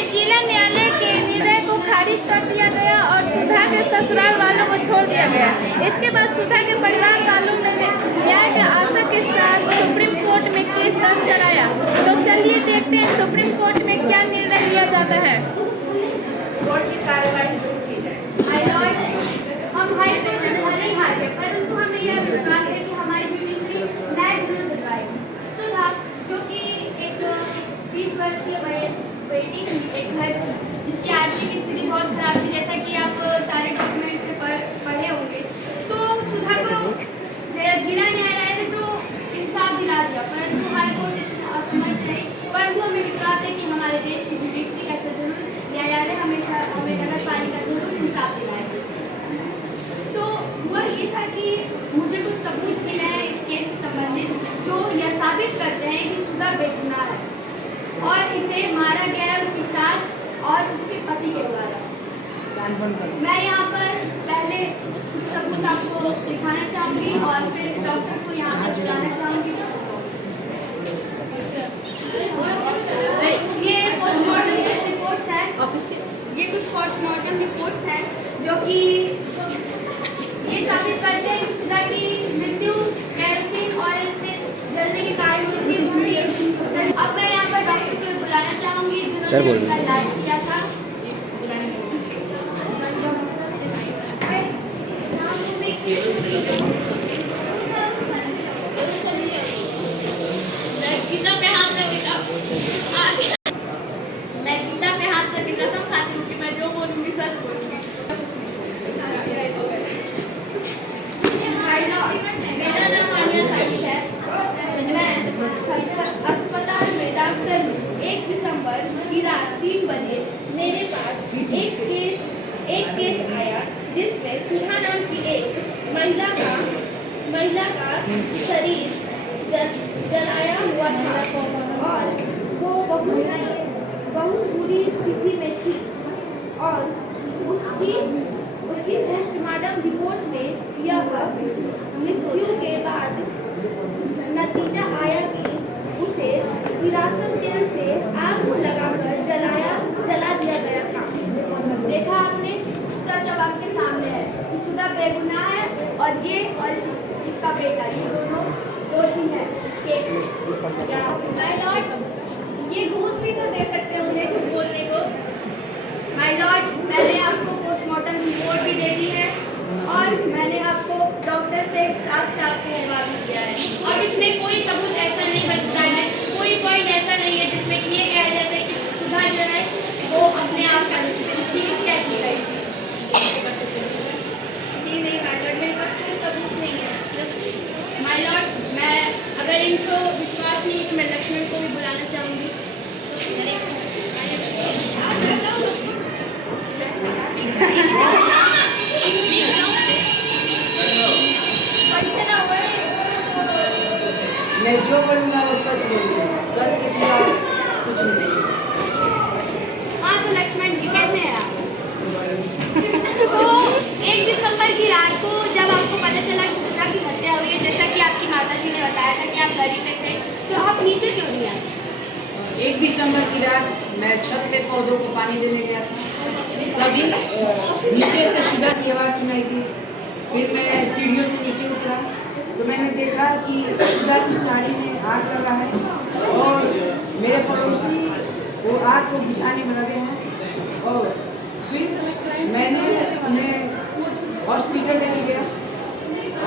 में जिला न्यायालय के निर्णय को खारिज कर दिया गया और सुधा के ससुराल वालों को छोड़ दिया गया। इसके बाद सुधा के परिवार वालों ने न्याय की आशा के साथ सुप्रीम कोर्ट में केस दर्ज कराया। तो चलिए देखते हैं सुप्रीम कोर्ट में क्या निर्णय लिया जाता है। कोर्ट की कार्यवाही शुरू की जाए। हम हाई कोर्ट में भले ही हारे, परंतु हमें यह विश्वास है कि हमारी जुडिशरी न्याय जरूर दिलवाएगी। सुधा जो कि एक 20 वर्षीय बेटी थी, एक घर की, जिसकी आर्थिक स्थिति बहुत खराब थी, जैसा कि आप सारे डॉक्यूमेंट्स में पढ़े होंगे। तो सुधा को जिला न्यायालय ने तो इंसाफ दिला दिया, परंतु हाई कोर्ट इसमें असमर्थ है। परंतु हमें विश्वास है कि हमारे देश की जुडिशरी का जरूर न्यायालय हमेशा हमें नगर पालिका जरूर इंसाफ दिलाएगी। तो वह ये था कि मुझे कुछ सबूत मिले हैं इस केस से संबंधित जो यह साबित करते हैं कि सुधा बेगुनाह है और इसे मारा गया है उसकी सास और उसके पति के द्वारा। मैं यहाँ पर पहले कुछ सबूत आपको दिखाना चाहूँगी और फिर डॉक्टर को यहाँ पर बुलाना चाहूँगी। ये पोस्टमार्टम कुछ रिपोर्ट्स हैं, ये कुछ पोस्टमार्टम रिपोर्ट्स हैं जो कि ये साबित करते हैं कि सुधा की मृत्यु केरोसिन ऑयल से जलने के कारण हुई थी। अब मैं यहाँ पर डॉक्टर को बुलाना चाहूँगी जिन्होंने उसका इलाज किया था। मैं गीता पे हाथ करके कसम खाती हूँ कि मैं जो बोलूँगी सच बोलूँगी। मेरा नाम आनिया साहिब है। मैं अस्पताल में डॉक्टर हूँ। 1 दिसंबर की रात 3 बजे मेरे पास एक केस आया जिसमें सुधा नाम की एक महिला का शरीर जलाया हुआ था और वो बहुत बुरी स्थिति में थी और उसकी पोस्टमार्टम रिपोर्ट में यह मृत्यु के बाद नतीजा आया कि उसे किरोसिन तेल से आग लगाकर जला दिया गया था। देखा आपने, सच अब आपके सामने है कि सुधा बेगुनाह है और इसका बेटा, ये दोनों दोषी हैं इस केस में। माय लॉर्ड, ये घूस भी तो दे सकते हैं उन्हें झूठ बोलने को। माय लॉर्ड, मैंने आपको पोस्टमार्टम रिपोर्ट भी दे दी है और मैंने आपको डॉक्टर से साफ कहवा भी किया है। अब इसमें कोई सबूत ऐसा नहीं बचता है, कोई पॉइंट ऐसा नहीं है जिसमें कि ये कहा जाता है कि सुधा जो है वो अपने आप पर उसकी हत्या की गई थी। जी नहीं माय लॉर्ड, मेरे पास कोई सबूत नहीं है। माय लॉर्ड, मैं अगर इनको विश्वास नहीं है तो मैं लक्ष्मण को भी बुलाना चाहूँगी। मैं जो बोलूँगा वो सच बोलूँगा, सच के सिवा कुछ नहीं। हाँ तो लक्ष्मण जी कैसे हैं आप? तो 1 दिसंबर की रात को जब आपको पता चला कि सुधा की हत्या हुई है, जैसा कि आपकी माताजी ने बताया था कि आप घर पे थे, तो आप नीचे क्यों नहीं आए? 1 दिसंबर की रात मैं छत पे पौधों को पानी देने गया था, तभी नीचे से सुधा की आवाज़ सुनाई दी। फिर मैं सीढ़ियों से नीचे उतरा तो मैंने देखा कि सुधा की साड़ी में आग लगा है और मेरे पड़ोसी वो आग को बुझाने में लगे हैं। और फिर मैंने उन्हें हॉस्पिटल लेके गया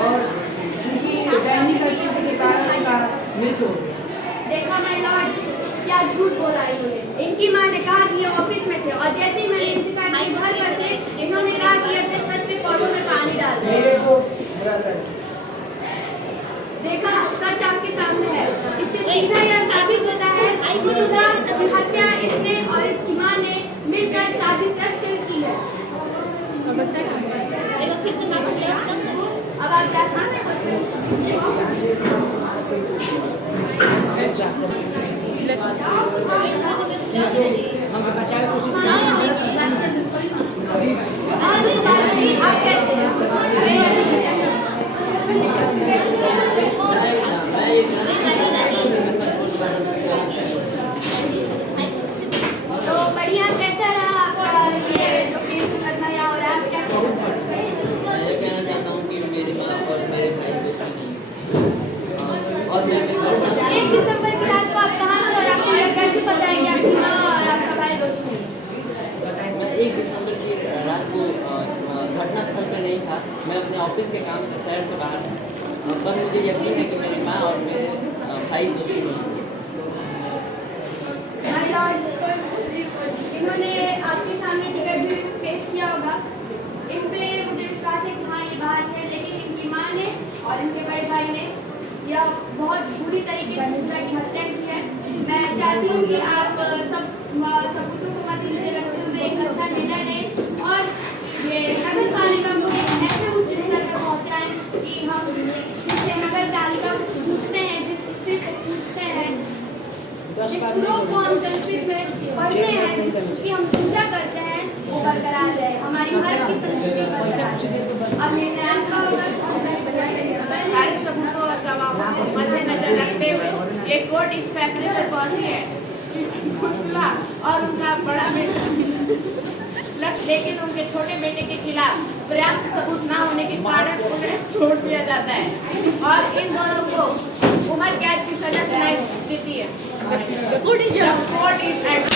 और उनकी दैनिक स्थिति के कारण उनका मृत्यु हो गया। देखा माय लॉर्ड, क्या झूठ बोला इन्होंने। इनकी माँ ने कहा कि ये ऑफिस में थे और जैसे ही मैंने इनसे कहा कि घर पर थे, इन्होंने कहा कि अपने छत पे पौधों में पानी डाल दो। मेरे को देखा, सच आपके सामने है। इससे सीधा यह साबित होता है कि सुधा की हत्या इसने और इसकी माँ ने मिलकर साजिश रच कर की है। अब आप जा सकते आप कैसे तो बढ़िया ऑफिस के काम से शहर से बाहर हैं, पर मुझे यकीन है कि मेरी माँ और मेरे भाई दोषी नहीं हैं। My lord, इन्होंने आपके सामने टिकट भी पेश किया होगा। इन पे मुझे विश्वास है कि हाँ ये बात है, लेकिन इनकी माँ ने और इनके बड़े भाई ने यह बहुत बुरी तरीके से सुधा की हत्या की है। मैं चाहती हूँ कि आप सब सबूतों को मद्देनजर रखते हुए एक अच्छा निर्णय लें और ये नगर पालिका को एक ऐसे उच्च स्तर पर पहुँचाएं कि हम जिसे नगर पालिका पूछते हैं, जिस स्थिति को पूछते हैं, जिस लोग को हम संस्कृत में पढ़ते हैं, जिसकी हम पूजा करते हैं, वो बरकरार रहे, हमारी भारत की संस्कृति बरकरार रहे। अब निर्णय आपका होगा तो मैं सारे सबूतों और गवाहों को मद्देनजर रखते हुए ये कोर्ट इस फैसले पर पहुंची है कि शुक्ला और उनका बड़ा बेटा लक्ष्य, लेकिन उनके छोटे बेटे के खिलाफ पर्याप्त सबूत न होने के कारण उन्हें छोड़ दिया जाता है और इन दोनों को उम्र कैद की सजा सुनाई देती है। The court is